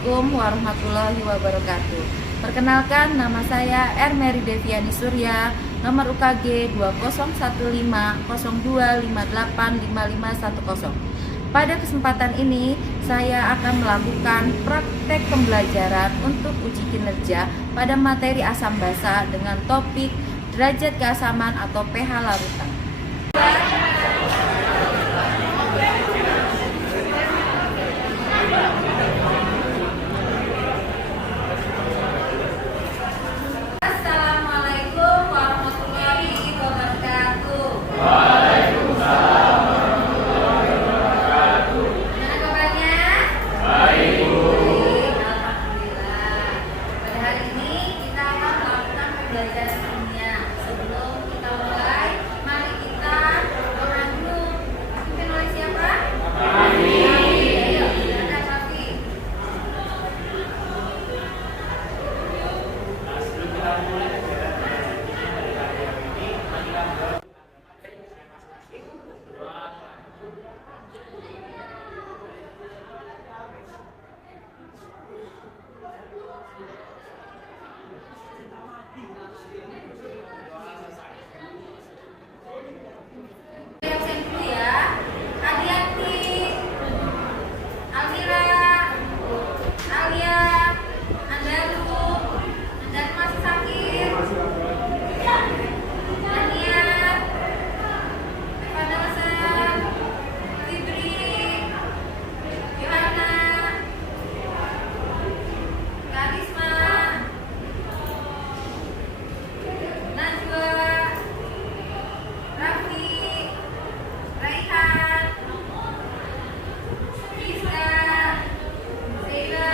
Assalamualaikum warahmatullahi wabarakatuh. Perkenalkan, nama saya Ermeri Deviani Surya, nomor UKG 201502585510. Pada kesempatan ini, saya akan melakukan praktek pembelajaran untuk uji kinerja pada materi asam basa dengan topik derajat keasaman atau pH larutan. Assalamualaikum warahmatullahi wabarakatuh. Waalaikumsalam warahmatullahi wabarakatuh. Gimana kabarnya? Baik, Bu. Baik, alhamdulillah. Pada hari ini kita akan melakukan pembelajaran ilmiah. Sebelum kita mulai, mari kita doa dulu. Pimpin oleh siapa? Amin. Ayo, silakan Papi. Sebelum kita mulai pelajaran pada hari ini, mari kita berdoa. Absen dulu ya. Adiati, Almira, Alia, Andaru, Andaru masih sakit. Daniar, Evan Hasan, Fibri, Yohana, Karisma, Najwa, Raffi, Raihan, Rizka, Sheila.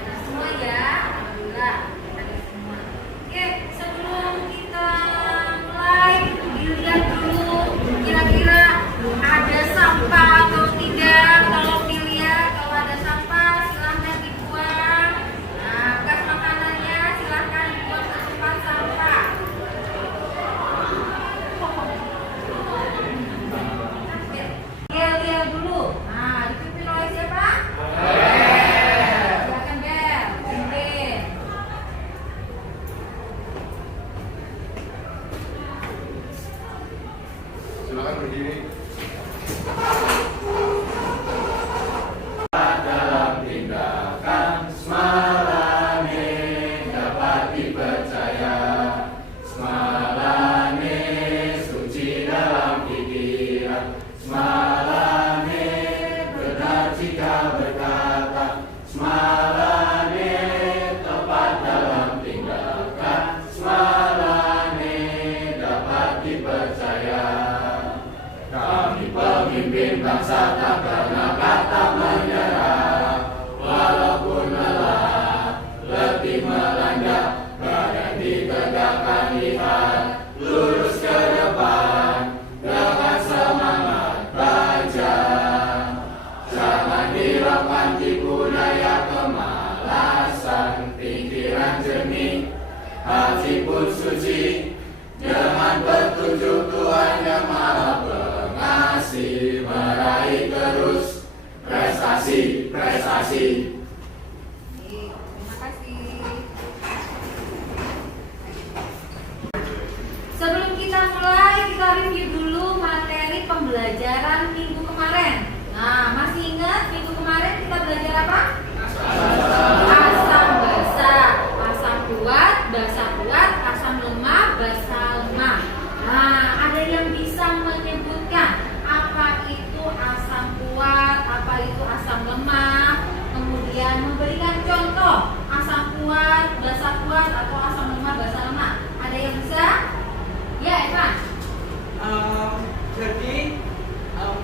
Ada semua ya, alhamdulillah ada semua. Oke, sebelum kita mulai, dilihat dulu kira-kira ada sampah atau tidak. Tolong dilihat, kalau ada sampah silahkan dibuang. Nah, bekas makanannya silahkan dibuang ke tempat sampah. Lihat dulu. Nah, dipimpin oleh siapa? Silakan Bel, pimpin. Silakan berdiri. Dalam tindakan semalane dapat dipercaya, semalane suci dalam pikiran, semalane benar jika berkata, semalane tepat dalam tindakan, semalane dapat dipercaya. Kami pemimpin bangsa tak pernah kata menyerah, walaupun lelah, letih melanda, badan ditegakkan lihat, lurus ke depan, dengan semangat baja. Jangan dilakukan tipu daya kemalasan, pikiran jernih, hati pun suci, dengan petunjuk Tuhan yang Maha Pengasih, meraih terus prestasi. Terima kasih. Sebelum kita mulai, kita review dulu materi pembelajaran minggu kemarin. Nah, masih ingat minggu kemarin kita belajar apa? Asam basa, asam kuat, basa kuat, asam lemah, basa lemah. Nah, ada yang bisa menyebutkan apa itu asam kuat, apa itu asam lemah, kemudian memberikan contoh asam kuat, basa kuat, atau asam lemah, basa lemah. Ada yang bisa? Ya, Evan. Jadi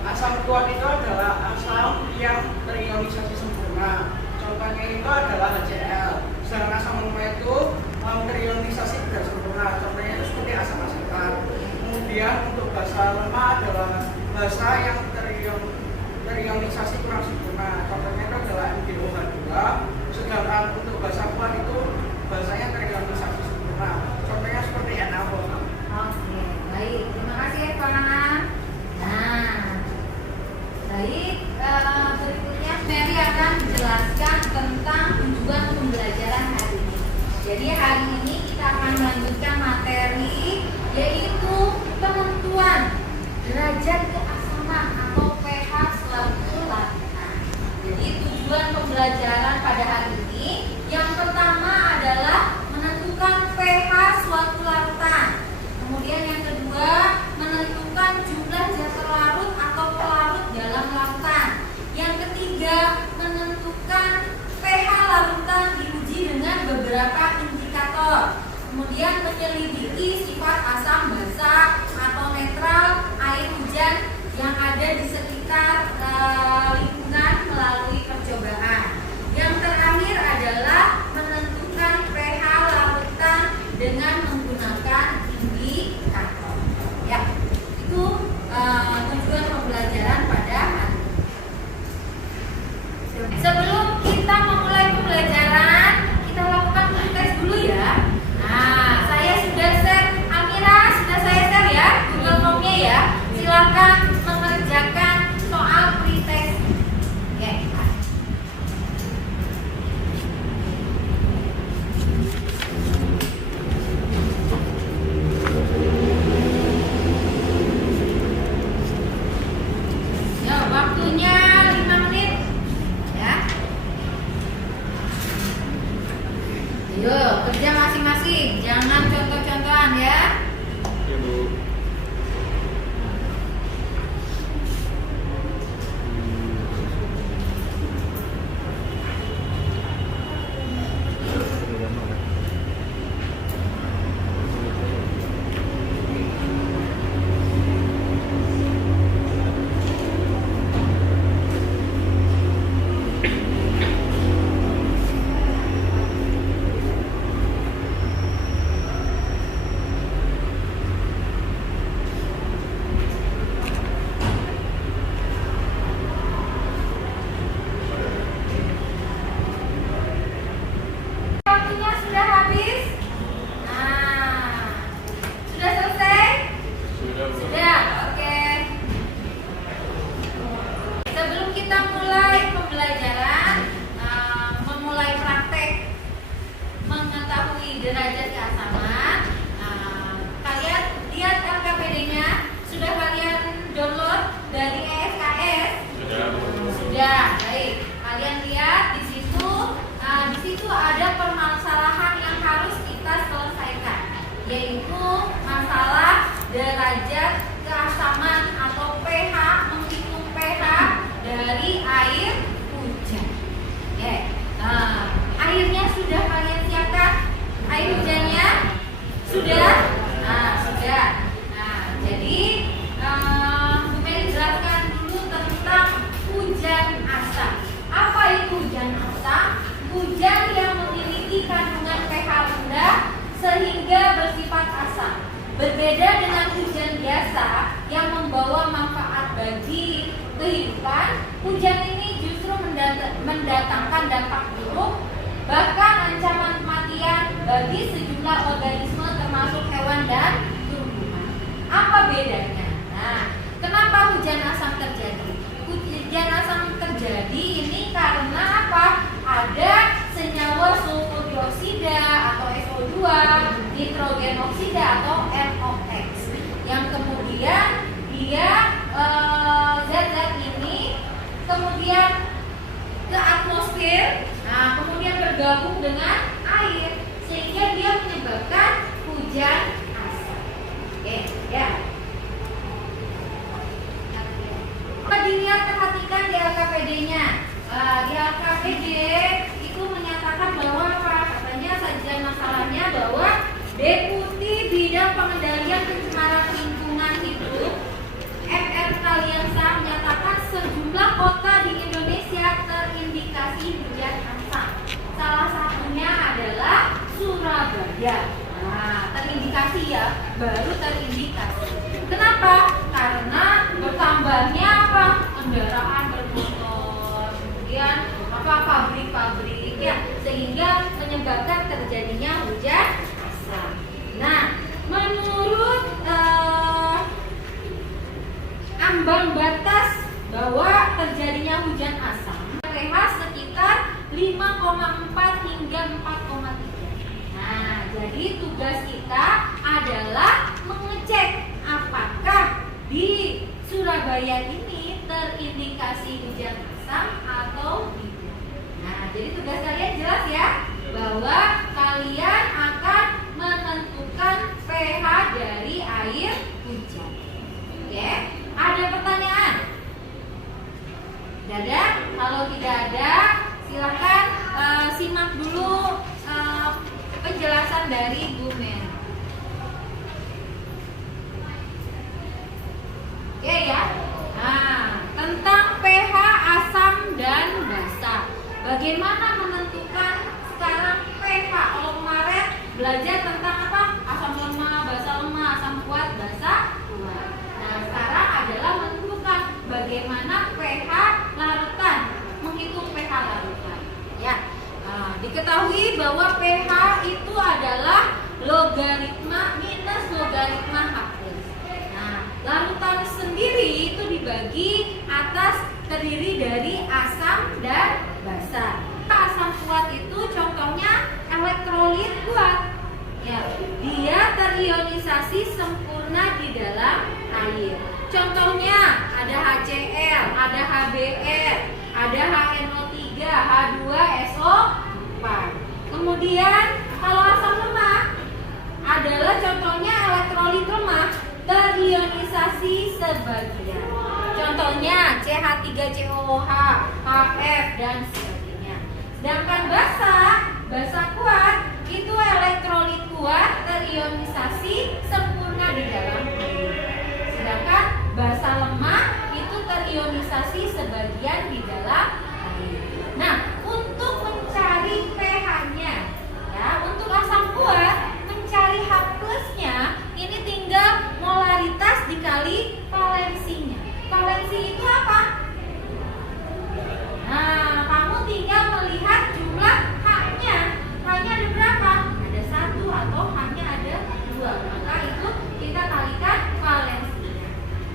asam kuat itu adalah asam yang terionisasi sempurna. Contohnya itu adalah HCl. Sedangkan asam lemah itu terionisasi tidak sempurna. Contohnya itu seperti asam asetat. Kemudian untuk basa lemah adalah basa yang terionisasi kurang sempurna. Contohnya itu adalah MgOH2. Sedangkan untuk basa kuat itu basanya terionisasi sempurna. Contohnya seperti NaOH. Oke, baik. Terima kasih, Evan. Nah, baik. Berikutnya Mary akan Jadi hari ini kita akan melanjutkan materi yaitu penentuan derajat keasaman atau pH suatu larutan. Jadi tujuan pembelajaran pada hari ini yang pertama adalah menentukan pH suatu larutan. Kemudian yang kedua menentukan jumlah zat terlarut atau pelarut dalam larutan. Yang ketiga menentukan pH larutan diuji dengan beberapa indikator. Kemudian menyelidiki sifat asam basa atau netral air hujan yang ada di sekitar lingkungan melalui percobaan. Yang terakhir adalah menentukan pH larutan dengan menggunakan indikator. Ya, itu tujuan pembelajaran pada hari ini. Sebelum kita memulai pembelajaran, kita lakukan tes dulu ya. Nah, saya sudah share, Amira sudah saya share ya, Google Form-nya ya. Silakan mengerjakan soal pretest. Oke. Ya, waktunya 5 menit. Ya. Ayo, kerja masing-masing, jangan contoh-contohan ya. Ya, Bu. Waktunya sudah habis. Nah, sudah selesai? Sudah, Bu. Sudah, oke. Sebelum kita mulai pembelajaran, memulai praktek mengetahui derajat keasaman, kalian lihat LKPD-nya. Sudah kalian download dari ESKS? Sudah, Bu. Sudah, baik. Kalian lihat di situ ada permasalahan yang harus kita selesaikan, yaitu masalah derajat keasaman atau pH, menghitung pH dari air hujan. Oke. Airnya sudah kalian siapkan? Air hujannya sudah? Sudah. Jadi Bu Meli jelaskan dulu tentang hujan asam. Apa itu hujan asam? Hujan yang memiliki kandungan pH rendah sehingga bersifat asam. Berbeda dengan hujan biasa yang membawa manfaat bagi kehidupan, hujan ini justru mendatangkan dampak buruk, bahkan ancaman kematian bagi sejumlah organisme termasuk hewan dan tumbuhan. Apa bedanya? Nah, kenapa hujan asam terjadi? Hujan asam terjadi ini karena apa? Ada senyawa sulfur dioksida atau SO2, nitrogen oksida atau NOx, yang kemudian dia zat-zat ini kemudian ke atmosfer, kemudian bergabung dengan air sehingga dia menyebabkan hujan asam. Oke, ya. Dilihat, perhatikan di LKPD-nya. Di LKPD itu menyatakan bahwa katanya sajian masalahnya bahwa Deputi Bidang Pengendalian Pencemaran Lingkungan Hidup MR Kaliansa menyatakan sejumlah kota di Indonesia terindikasi hujan asam. Salah satunya adalah Surabaya. Terindikasi ya, baru terindikasi. Kenapa? Karena bertambahnya apa? Kendaraan bermotor, kemudian pabrik-pabrik ya, sehingga menyebabkan terjadinya hujan asam. Nah, menurut ambang batas bahwa terjadinya hujan asam pH sekitar 5,4 hingga 4,3. Nah, jadi tugas kita adalah mengecek apakah di Surabaya ini terindikasi hujan asam atau tidak. Nah, jadi tugas kalian jelas ya, bahwa kalian akan menentukan pH dari air hujan. Oke, ada pertanyaan? Tidak ada? Kalau tidak ada, silakan simak dulu penjelasan dari Bu Mary. Oke ya. Nah, tentang pH asam dan basa. Bagaimana menentukan sekarang pH? Kalau kemarin belajar tentang apa? Asam lemah, basa lemah, asam kuat, basa kuat. Nah, sekarang adalah menentukan bagaimana pH larutan, menghitung pH larutan. Ya. Nah, diketahui bahwa pH itu adalah logaritma minus logaritma H+. Nah, larutan sendiri itu dibagi atas terdiri dari asam dan basa. Asam kuat itu contohnya elektrolit kuat. Ya, dia terionisasi sempurna di dalam air. Contohnya ada HCl, ada HBr, ada HNO3, H2SO4. Kemudian kalau asam lemah adalah contohnya elektrolit lemah terionisasi sebagian. Contohnya CH3COOH, HF dan sebagainya. Sedangkan basa kuat itu elektrolit kuat terionisasi sempurna di dalam air. Sedangkan basa lemah itu terionisasi sebagian di dalam air. Nah, untuk mencari pH-nya, ya, untuk asam kuat mencari H+-nya, ini tinggal molaritas dikali valensinya. Valensi itu apa? Nah, kamu tinggal melihat jumlah H-nya. H-nya ada berapa? Ada 1 atau H-nya ada 2. Maka itu kita kalikan valensinya.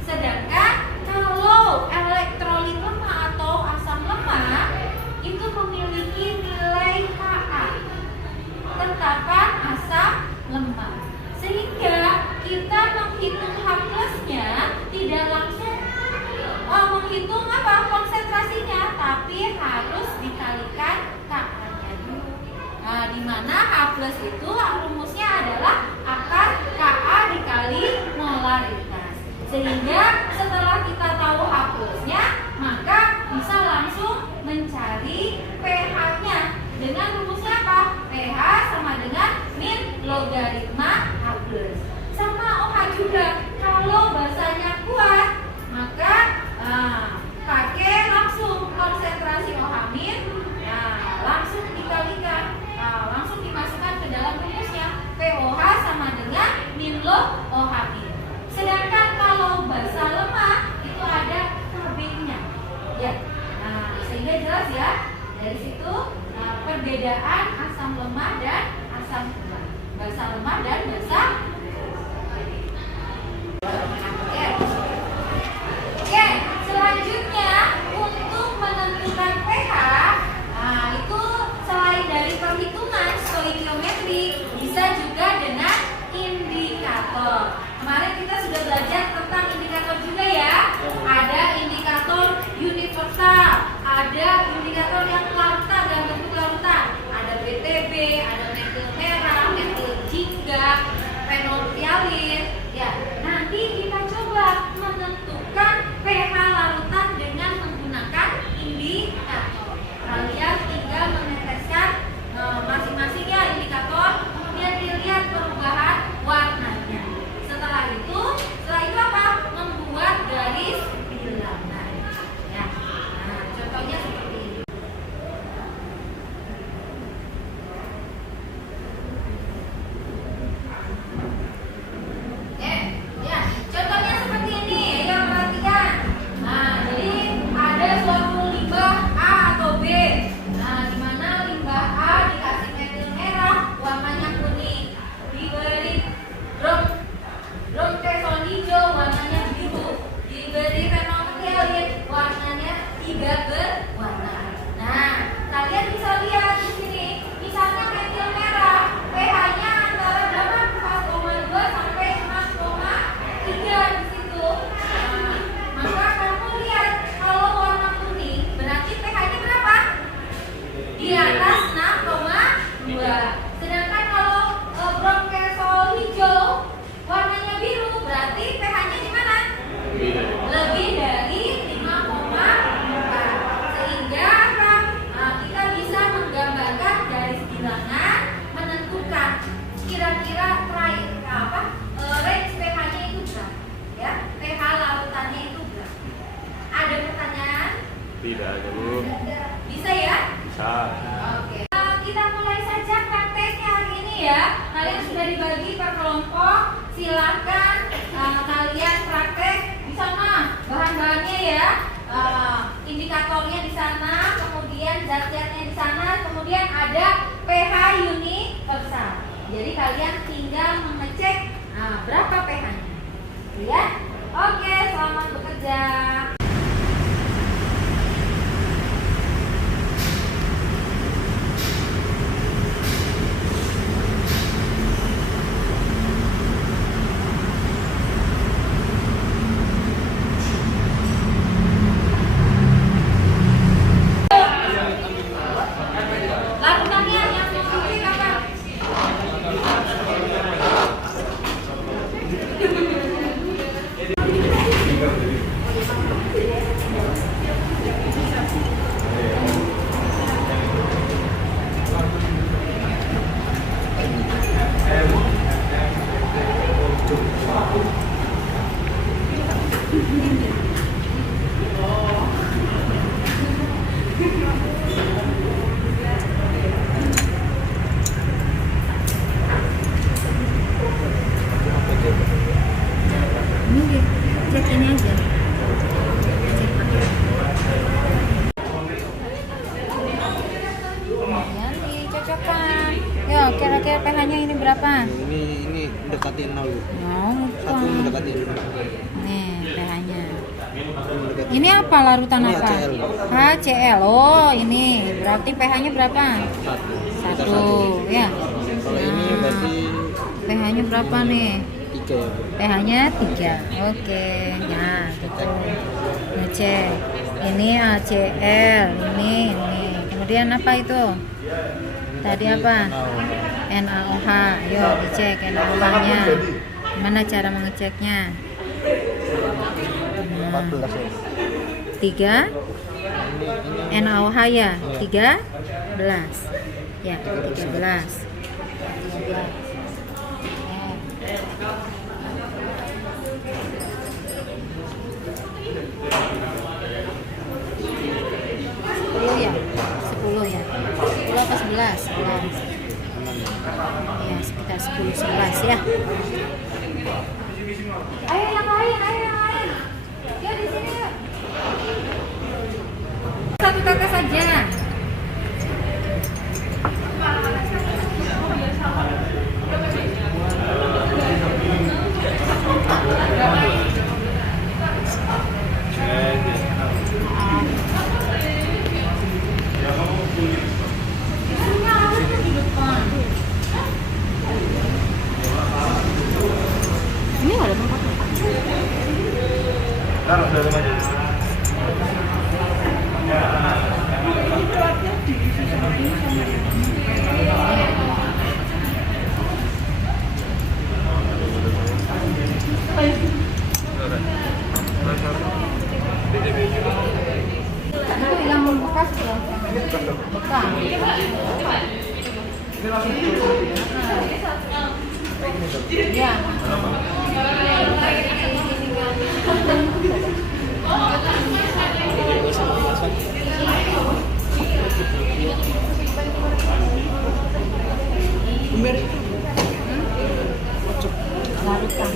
Sedangkan kalau elektrolit lemah atau asam lemah itu memiliki nilai Ka, tetapan asam lemah. Sehingga kita menghitung H+-nya tidak langsung menghitung apa konsentrasinya, tapi harus dikalikan Ka-nya dulu. Nah, di mana H+ itu rumusnya adalah akar Ka dikali molaritas. Sehingga setelah kita tahu H+-nya, maka bisa langsung mencari pH-nya. Dengan rumusnya apa? pH sama dengan min logaritma H+. Sama OH juga. Kalau basanya kuat, maka pakai langsung konsentrasi OH min, langsung dikalikan, langsung dimasukkan ke dalam rumusnya. POH sama dengan min log OH min. Sedangkan kalau basa lemah itu ada KB-nya. Ya. Nah, sehingga jelas ya. Dari situ perbedaan asam lemah dan asam kuat. Basa lemah dan basa Oke, selanjutnya untuk menentukan pH, itu selain dari perhitungan stoikiometri, bisa juga dengan indikator. Kemarin kita sudah belajar tentang indikator juga ya. Ada indikator universal, ada indikator yang larutan dan bentuk larutan. Ada BTB, ada metil merah, metil jingga, universal. Jadi kalian tinggal mengecek berapa pH-nya. Ya. Oke, selamat bekerja. Lakukannya yang mau ngecek apa? Ini cek ini aja. Kemudian dicocokkan. Ya, kira-kira pH-nya ini berapa? Ini dekatin dulu. Satu Oh, mendekatin. nih pH-nya. Mendekatin. Ini apa larutan Ini apa? HCl. HCl. Oh, ini berarti pH-nya berapa? Satu. Kita Satu, ya. Kalau ini berarti pH-nya berapa nih? 3 ya. pH-nya 3. Oke, nah gitu. Ngecek. Ini HCl, ini. Kemudian apa itu? Tadi apa? NaOH. Yuk dicek NaOH-nya. Gimana cara mengeceknya? 14 ya. 3 NaOH ya? 13. Ya, 13. Sepuluh ya? 10 ya? 10 apa 11? 11. Ya, sekitar 10-11 ya. Ayo yang lain. Yuk di sini yuk. Satu tetes saja. Ini ada tempat. Taruh dalam aja. Itu yang bekas belum? Bekas. Ya. Larutan.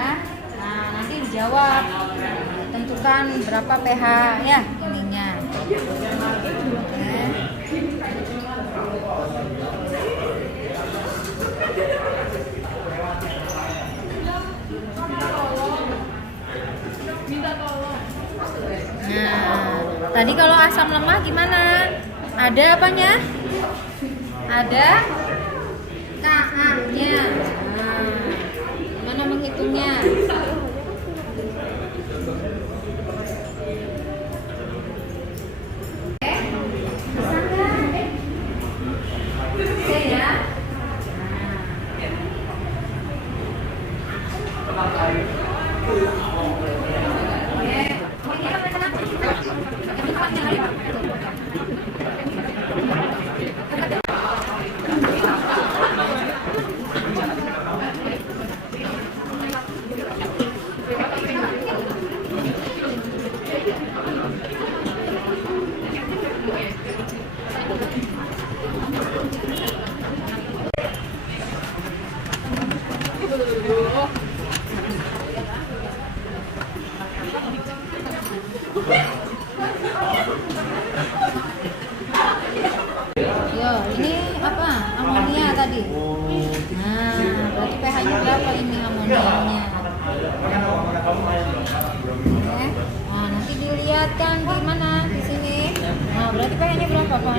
Nah, nanti dijawab. Tentukan berapa pH ya ininya. Oke. Nah, tadi kalau asam lemah gimana? Ada apanya? Ada Ka-nya. Nah, gimana menghitungnya? Oke, bisa nggak? Oke ya. tadi. Nah, berarti pH-nya berapa ini amoniumnya? Oke. Nah, nanti dilihat kan di mana di sini. Nah, berarti pH-nya berapa, Pak?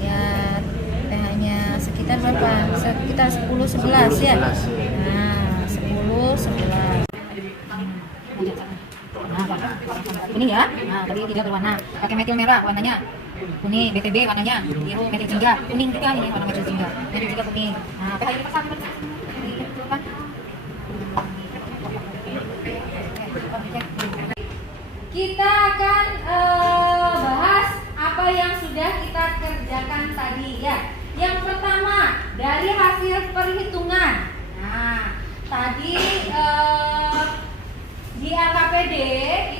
Lihat pH-nya sekitar berapa? Sekitar 10-11 ya. Nah, 10-11. Ini ya. Nah, tadi tidak berwarna. Pakai metil merah warnanya kuning, BTB warnanya biru, metil jingga kuning juga, ini warna metil jingga kuning. Nah, pH ini pasang kita akan bahas apa yang sudah kita kerjakan tadi ya. Yang pertama dari hasil perhitungan. Nah, tadi di LKPD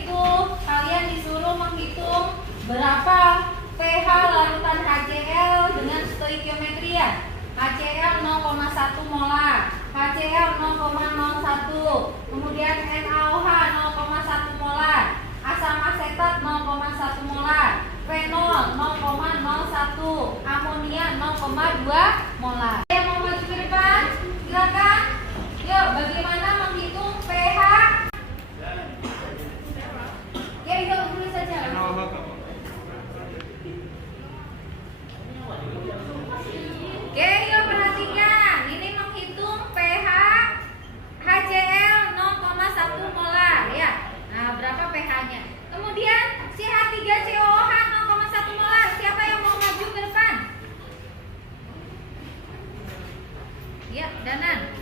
itu kalian disuruh menghitung berapa pH larutan HCl dengan stoikiometri ya. HCl 0,1 molar, HCl 0,01, kemudian NaOH 0,1 molar, asam asetat 0,1 molar, fenol 0,01, amonia 0,2 molar. Yang mau maju ke depan, silakan. Yuk, bagaimana menghitung pH? Ya, itu tulis saja. Oke, yuk perhatikan. Ini menghitung pH HCl 0,1 molar ya. Nah, berapa pH-nya? Kemudian si H3COOH 0,1 molar. Siapa yang mau maju ke depan? Ya, Danan.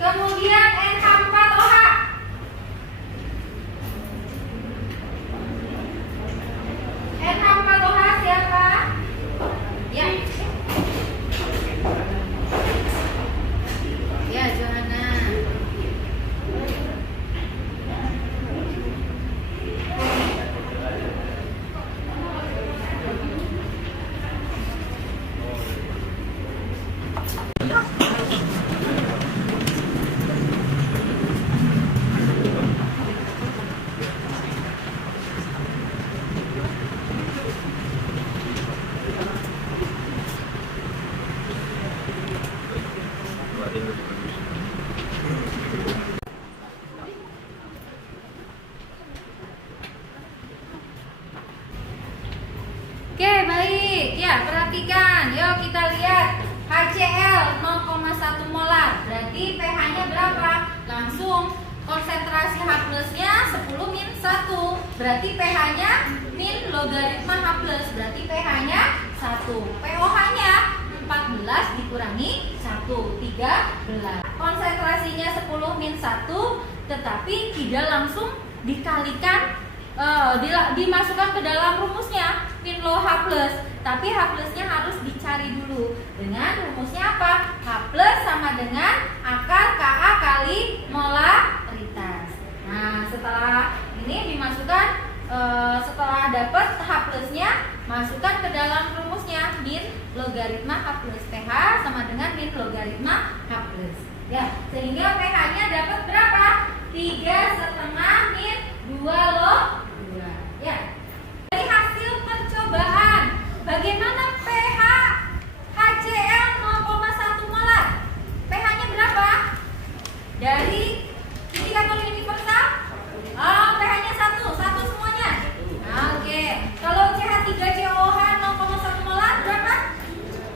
Kemudian NH4OH. NH4OH siapa? Ya. Ya, Johanna. Oke, baik. Ya, perhatikan. Yuk kita lihat. HCl 0,1 molar. Berarti pH-nya berapa? Langsung konsentrasi H plusnya 10-1. Berarti pH-nya min logaritma H plus. Berarti pH-nya 1. pOH-nya 14 dikurangi 1, 13. Konsentrasinya 10-1, tetapi tidak langsung dikalikan, dimasukkan ke dalam rumusnya min lo H plus, tapi H plusnya harus dicari dulu dengan rumusnya apa? H plus sama dengan akar Ka kali molaritas. Nah, setelah ini dimasukkan, setelah dapat H plusnya, masukkan ke dalam rumusnya min logaritma H plus. pH sama dengan min logaritma H plus. Ya, sehingga pH-nya dapat berapa? 3,5 min 2 log 2. Ya. Dari hasil percobaan, bagaimana pH HCl 0,1 molar? pH-nya berapa? Dari indikator universal? Oh, pH-nya 1 semuanya. Oke. Kalau CH3COOH 0,1 molar berapa?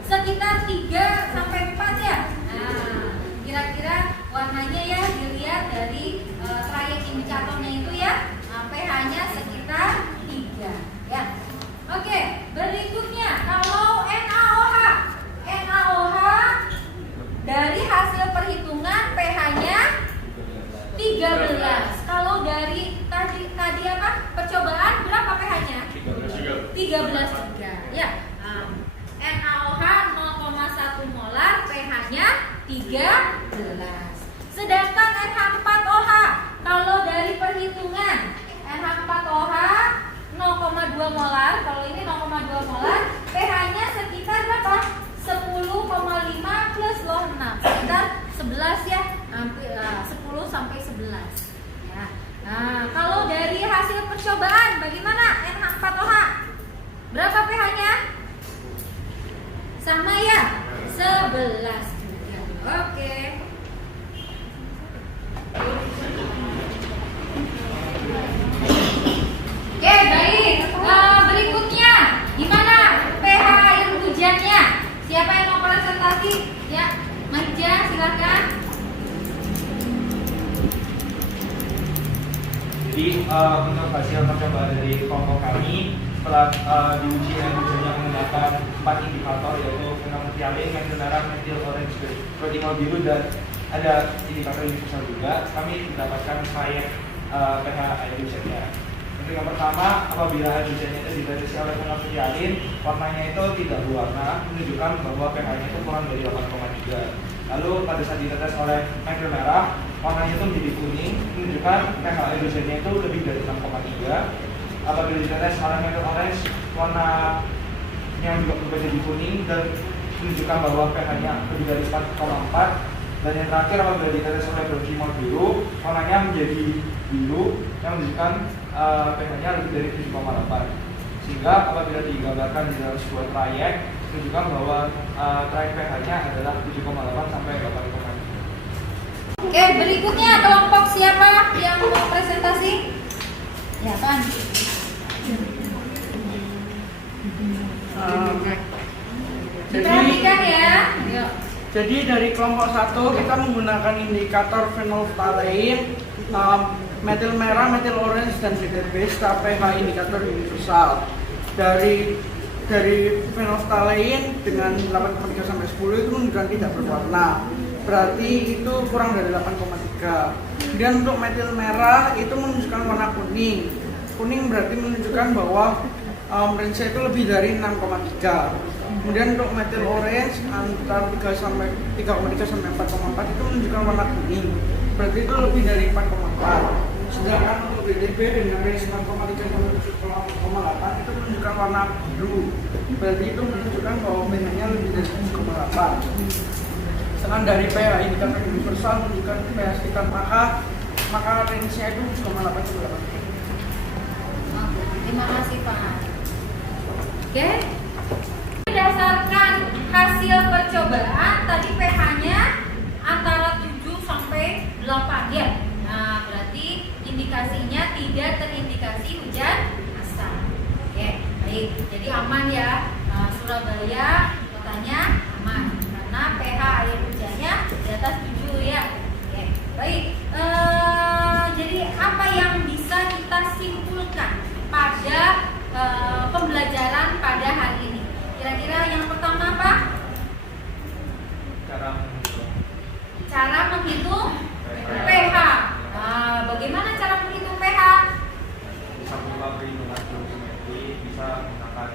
Sekitar 3-4 ya. Nah, kira-kira warnanya ya dilihat dari trayek indikatornya itu ya. Nah, pH-nya sekitar 3 ya. Oke, berikutnya kalau NaOH dari hasil perhitungan pH-nya 13. Kalau dari tadi apa? Percobaan berapa pH-nya? 13 juga ya. NaOH 0,1 molar, pH-nya 13. Sedangkan NH4OH kalau dari perhitungan NH4OH 0,2 molar, kalau ini 0,2 molar, pH-nya sekitar berapa? 10,5 Sama ya? 11 juga. Oke. Oke, baik. Berikutnya, gimana pH air hujannya? Siapa yang mau presentasi? Ya, Maja, silakan. Jadi untuk hasil percobaan dari kelompok kami setelah diuji air hujannya menggunakan 4 indikator yaitu fenometrialin, metil merah, metil orange, protein biru dan ada indikator universal juga. Kami mendapatkan trayek pH air hujannya. Untuk yang pertama, apabila air hujannya itu dibatasi oleh fenometrialin, warnanya itu tidak berwarna, menunjukkan bahwa pH-nya itu kurang dari 8,3. Lalu pada saat ditetes oleh metil merah, warnanya itu menjadi kuning, menunjukkan pH air hujannya itu lebih dari 6,3. Apabila ditetes oleh metil orange, warnanya juga berubah jadi kuning dan menunjukkan bahwa pH-nya lebih dari 4,4. Dan yang terakhir, apabila ditetes oleh protein biru, warnanya menjadi biru yang menunjukkan pH-nya lebih dari 7,8. Sehingga apabila digambarkan di dalam sebuah trayek, menunjukkan bahwa trayek pH-nya adalah 7,8 sampai 8,3. Oke, berikutnya kelompok siapa yang mau presentasi? Ya, Pan. Diperhatikan ya. Yuk. Jadi dari kelompok 1 kita menggunakan indikator phenolphthalein, metil merah, metil orange dan ZB serta pH indikator universal. Dari phenolphthalein dengan 8,3 sampai 10 itu menunjukkan tidak berwarna. Berarti itu kurang dari 8,3. Kemudian untuk metil merah itu menunjukkan warna kuning. Kuning berarti menunjukkan bahwa range itu lebih dari 6,3. Kemudian untuk metil orange antara 3,3 sampai 4,4 itu menunjukkan warna kuning. Berarti itu lebih dari 4,4. Sedangkan untuk BDB dengan range 4,3 sampai 7,8 itu menunjukkan warna biru. Berarti itu menunjukkan bahwa pH-nya lebih dari 7,8. Sedangkan dari pH indikator universal menunjukkan pH sekitar maka range-nya itu 7,8 sampai 8. Terima kasih Pak. Oke. Berdasarkan hasil percobaan tadi pH-nya antara 7 sampai 8 ya. Nah, berarti indikasinya tidak terindikasi hujan asam. Oke, baik. Jadi aman ya. Surabaya kotanya aman karena pH air hujannya di atas 7 ya. Oke, baik. Jadi apa yang bisa kita simpulkan pada pembelajaran pada hari ini? Kira-kira yang pertama apa? Cara menghitung pH. Bagaimana cara menghitung pH? Bisa menggunakan perhitungan stoikiometri, bisa menggunakan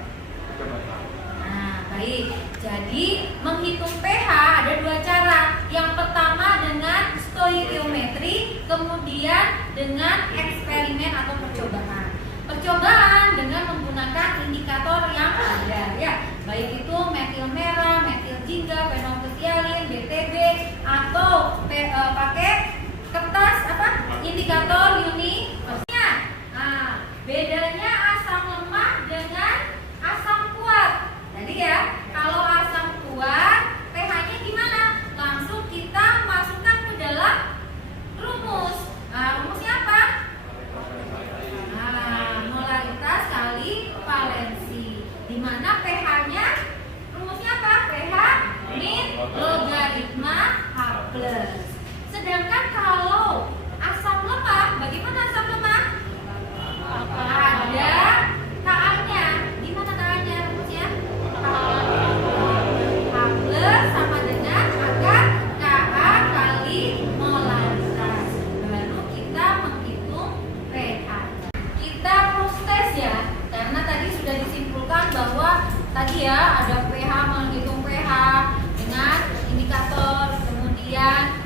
percobaan. Nah, baik. Jadi menghitung pH ada 2 cara. Yang pertama dengan stoikiometri, kemudian dengan eksperimen atau percobaan. Percobaan dengan menggunakan indikator yang ada ya, baik itu metil merah, metil jingga, fenometrialin, BTB atau pakai kertas indikator universal. Nah, bedanya asam lemah dengan asam kuat. Jadi ya, kalau asam kuat pH-nya gimana? Langsung kita masukkan ke dalam rumus. Nah, rumusnya apa? Molaritas kali valensi, di mana pH-nya rumusnya apa? pH min logaritma H+. Sedangkan kalau asam lemah, bagaimana asam lemah? Ada Ka-nya. Gimana Ka-nya rumusnya? H+ sama dengan akar Ka kali molaritas. Baru kita menghitung pH. Kita proses ya, karena tadi sudah disimpulkan bahwa tadi ya ada pH, menghitung pH dengan indikator, kemudian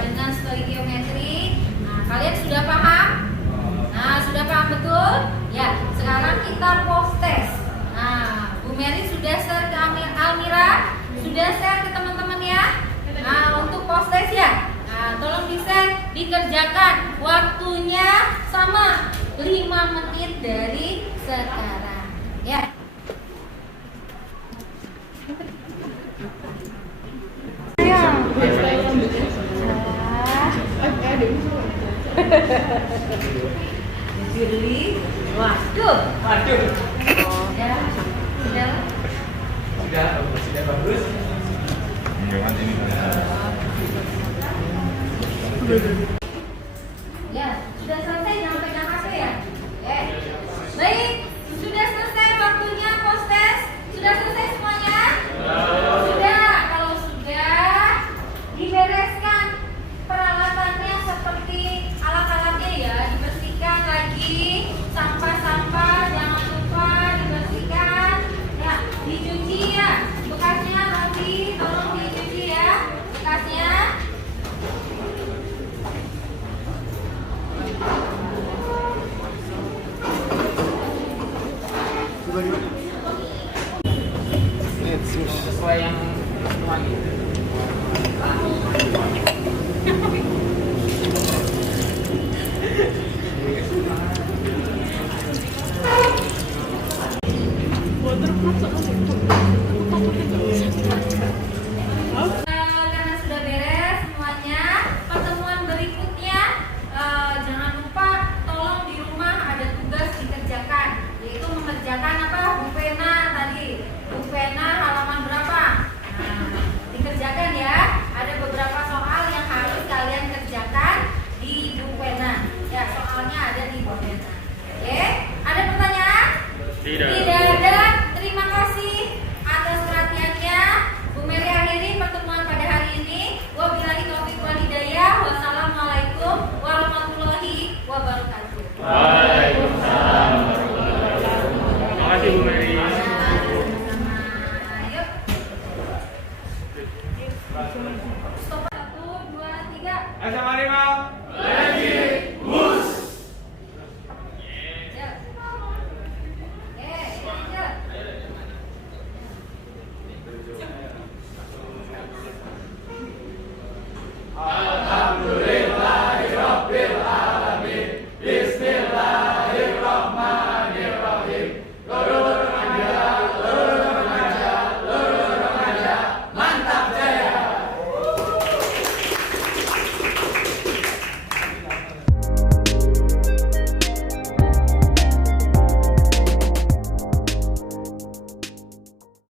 dengan stoikiometri. Nah, kalian sudah paham? Nah, sudah paham betul? Ya, sekarang kita post test. Nah, Bu Mary sudah share ke Almira, sudah share ke teman-teman ya. Nah, untuk post test ya. Nah, tolong di-share, dikerjakan. Waktunya sama 5 menit dari sekarang. Ya. Firly, waduh. Waduh. Ya, sudah. Sudah bagus. Jangan ini. Ya, sudah selesai, jangan pegang HP ya. Baik, sudah selesai waktunya post test. Sudah selesai semuanya? Sudah. Kalau sudah, dibereskan peralatannya seperti alat-alatnya ya, dibersihkan lagi, sampah-sampah jangan lupa dibersihkan. Ya, dicuci ya, bekasnya nanti tolong dicuci ya, bekasnya. Sesuai yang cuma gitu.